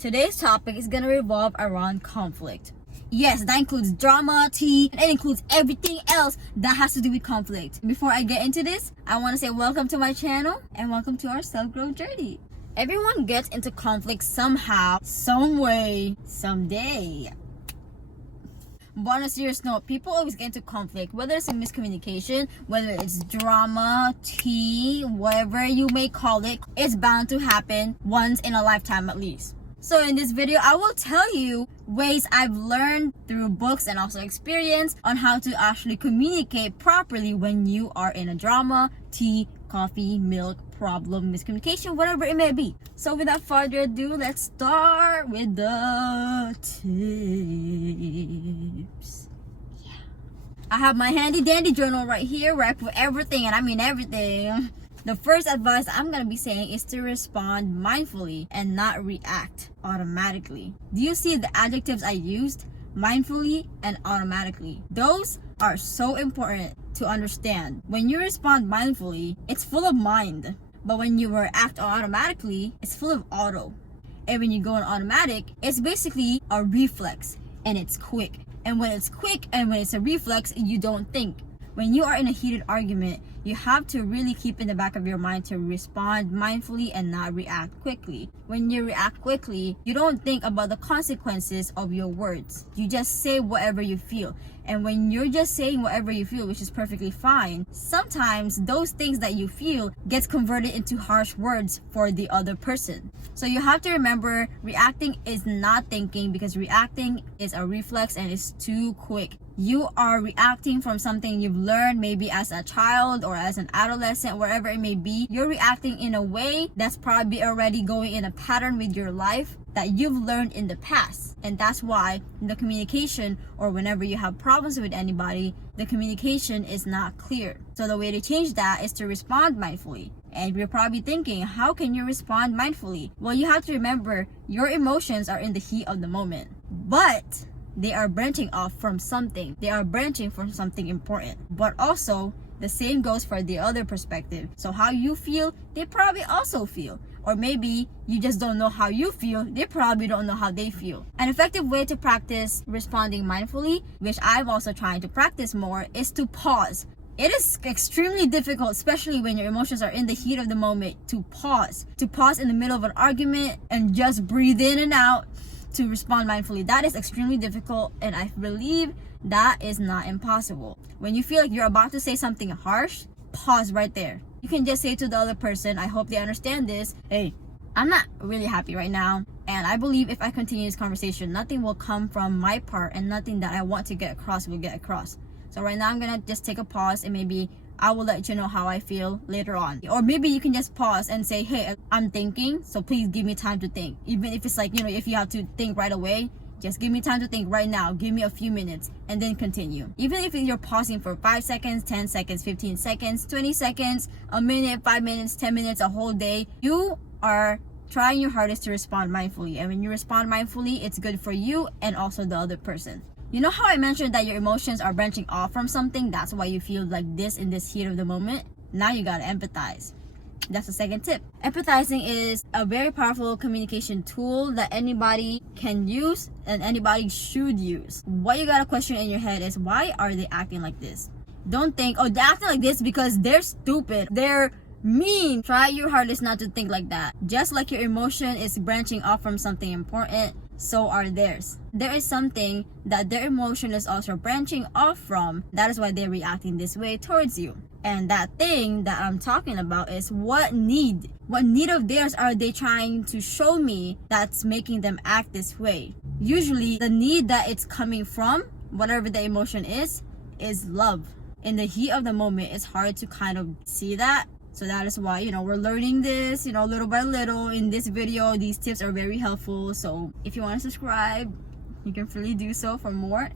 Today's topic is gonna revolve around conflict. Yes, that includes drama, tea, and it includes everything else that has to do with conflict. Before I get into this, I want to say welcome to my channel and welcome to our self-growth journey. Everyone gets into conflict somehow, some way, someday. But on a serious note, people always get into conflict, whether it's a miscommunication, whether it's drama, tea, whatever you may call it, it's bound to happen once in a lifetime at least. So in this video, I will tell you ways I've learned through books and also experience on how to actually communicate properly when you are in a drama, tea, coffee, milk, problem, miscommunication, whatever it may be. So without further ado, let's start with the tips. Yeah. I have my handy dandy journal right here where I put everything, and I mean everything. The first advice I'm going to be saying is to respond mindfully and not react automatically. Do you see the adjectives I used? Mindfully and automatically. Those are so important to understand. When you respond mindfully, it's full of mind. But when you react automatically, it's full of auto. And when you go on automatic, it's basically a reflex and it's quick. And when it's quick and when it's a reflex, you don't think. When you are in a heated argument, you have to really keep in the back of your mind to respond mindfully and not react quickly. When you react quickly, you don't think about the consequences of your words. You just say whatever you feel. And when you're just saying whatever you feel, which is perfectly fine, sometimes those things that you feel gets converted into harsh words for the other person. So you have to remember, reacting is not thinking, because reacting is a reflex and it's too quick. You are reacting from something you've learned maybe as a child or as an adolescent, wherever it may be. You're reacting in a way that's probably already going in a pattern with your life that you've learned in the past. And that's why the communication, or whenever you have problems with anybody, the communication is not clear. So the way to change that is to respond mindfully. And you're probably thinking, how can you respond mindfully? Well, you have to remember, your emotions are in the heat of the moment, but they are branching off from something. They are branching from something important. But also, the same goes for the other perspective. So how you feel, they probably also feel. Or maybe you just don't know how you feel, they probably don't know how they feel. An effective way to practice responding mindfully, which I've also tried to practice more, is to pause. It is extremely difficult, especially when your emotions are in the heat of the moment, to pause. To pause in the middle of an argument and just breathe in and out to respond mindfully. That is extremely difficult, and I believe that is not impossible. When you feel like you're about to say something harsh, pause right there. You can just say to the other person, I hope they understand this, hey, I'm not really happy right now, and I believe if I continue this conversation, nothing will come from my part, and nothing that I want to get across will get across. So right now I'm gonna just take a pause, and maybe I will let you know how I feel later on. Or maybe you can just pause and say, hey, I'm thinking, so please give me time to think. Even if it's like, if you have to think right away, just give me time to think right now. Give me a few minutes and then continue. Even if you're pausing for 5 seconds, 10 seconds, 15 seconds, 20 seconds, a minute, 5 minutes, 10 minutes, a whole day, you are trying your hardest to respond mindfully. And when you respond mindfully, it's good for you and also the other person. You know how I mentioned that your emotions are branching off from something? That's why you feel like this in this heat of the moment. Now you gotta empathize. That's the second tip. Empathizing is a very powerful communication tool that anybody can use and anybody should use. What you gotta question in your head is, why are they acting like this? Don't think, oh, they're acting like this because they're stupid, they're mean. Try your hardest not to think like that. Just like your emotion is branching off from something important, so are theirs. There is something that their emotion is also branching off from. That is why they're reacting this way towards you. And that thing that I'm talking about is what need of theirs are they trying to show me that's making them act this way? Usually the need that it's coming from, whatever the emotion is love. In the heat of the moment, it's hard to kind of see that. So that is why, we're learning this, little by little in this video. These tips are very helpful. So if you want to subscribe, you can freely do so for more,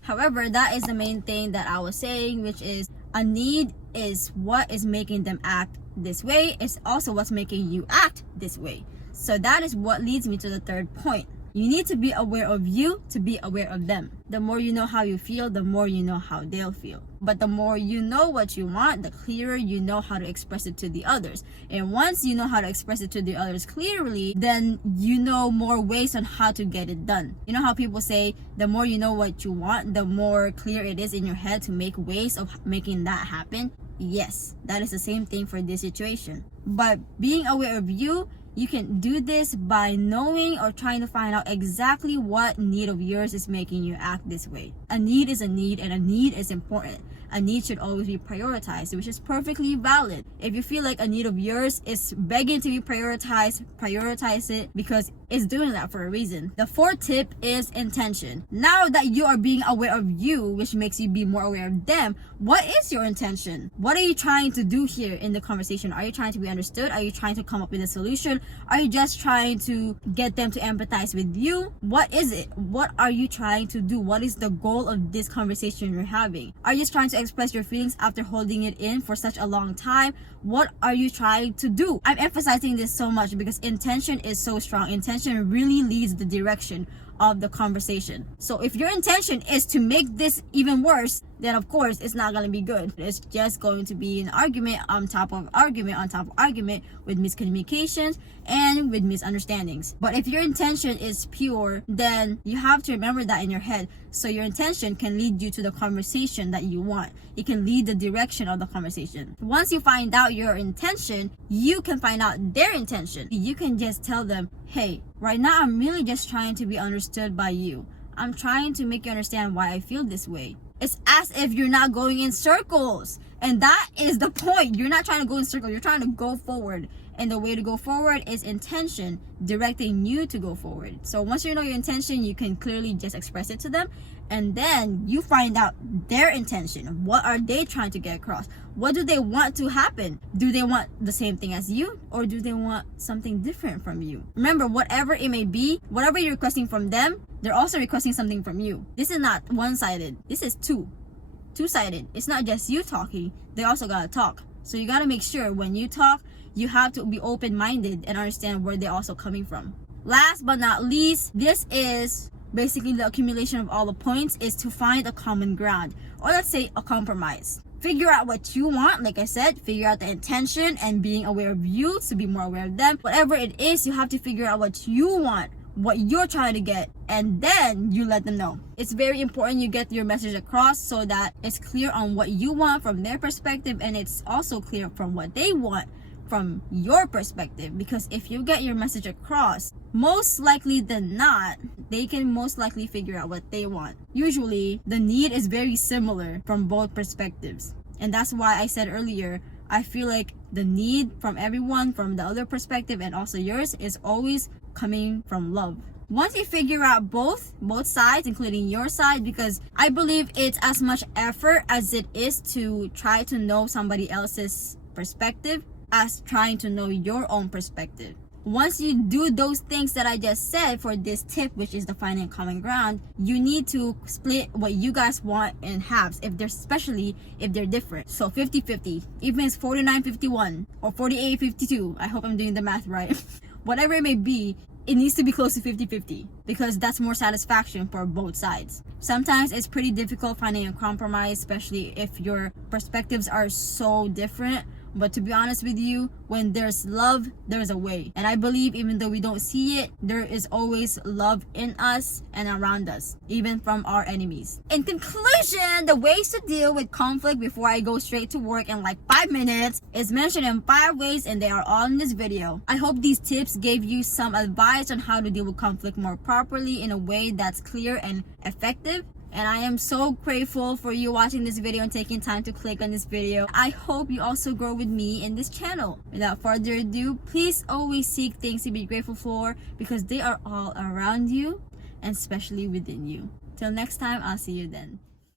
However, that is the main thing that I was saying, which is a need is what is making them act this way. It's also what's making you act this way. So that is what leads me to the third point. You need to be aware of you to be aware of them. The more you know how you feel, the more you know how they'll feel. But the more you know what you want, the clearer you know how to express it to the others. And once you know how to express it to the others clearly, then you know more ways on how to get it done. You know how people say the more you know what you want, the more clear it is in your head to make ways of making that happen? Yes, that is the same thing for this situation. But being aware of you can do this by knowing or trying to find out exactly what need of yours is making you act this way. A need is a need, and a need is important. A need should always be prioritized, which is perfectly valid. If you feel like a need of yours is begging to be prioritized, prioritize it, because it's doing that for a reason. The fourth tip is intention. Now that you are being aware of you, which makes you be more aware of them, what is your intention? What are you trying to do here in the conversation? Are you trying to be understood? Are you trying to come up with a solution? Are you just trying to get them to empathize with you? What is it? What are you trying to do? What is the goal of this conversation you're having? Are you just trying to express your feelings after holding it in for such a long time? What are you trying to do? I'm emphasizing this so much because intention is so strong. Intention really leads the direction of the conversation. So if your intention is to make this even worse, then of course it's not going to be good. It's just going to be an argument on top of argument on top of argument, with miscommunications and with misunderstandings. But if your intention is pure, then you have to remember that in your head. So your intention can lead you to the conversation that you want. It can lead the direction of the conversation. Once you find out your intention, you can find out their intention. You can just tell them, hey, right now I'm really just trying to be understood by you. I'm trying to make you understand why I feel this way. It's as if you're not going in circles. And that is the point. You're not trying to go in circles. You're trying to go forward. And the way to go forward is intention, directing you to go forward. So once you know your intention, you can clearly just express it to them. And then you find out their intention. What are they trying to get across? What do they want to happen? Do they want the same thing as you? Or do they want something different from you? Remember, whatever it may be, whatever you're requesting from them, they're also requesting something from you. This is not one-sided. This is two-sided. It's not just you talking. They also gotta talk. So you gotta make sure when you talk, you have to be open-minded and understand where they're also coming from. Last but not least, this is basically the accumulation of all the points, is to find a common ground, or let's say a compromise. Figure out what you want. Like I said, figure out the intention and being aware of you to be more aware of them. Whatever it is, you have to figure out what you want, what you're trying to get, and then you let them know. It's very important you get your message across so that it's clear on what you want from their perspective, and it's also clear from what they want from your perspective. Because if you get your message across, most likely than not, they can most likely figure out what they want. Usually the need is very similar from both perspectives, and that's why I said earlier, I feel like the need from everyone, from the other perspective and also yours, is always coming from love. Once you figure out both sides, including your side, because I believe it's as much effort as it is to try to know somebody else's perspective as trying to know your own perspective. Once you do those things that I just said for this tip, which is the finding common ground, you need to split what you guys want in halves, especially if they're different. So 50-50, even if it's 49-51 or 48-52. I hope I'm doing the math right. Whatever it may be, it needs to be close to 50-50 because that's more satisfaction for both sides. Sometimes it's pretty difficult finding a compromise, especially if your perspectives are so different. But to be honest with you, when there's love, there's a way. And I believe even though we don't see it, there is always love in us and around us, even from our enemies. In conclusion, the ways to deal with conflict before I go straight to work in like 5 minutes is mentioned in 5 ways, and they are all in this video. I hope these tips gave you some advice on how to deal with conflict more properly in a way that's clear and effective. And I am so grateful for you watching this video and taking time to click on this video. I hope you also grow with me in this channel. Without further ado, please always seek things to be grateful for, because they are all around you and especially within you. Till next time, I'll see you then.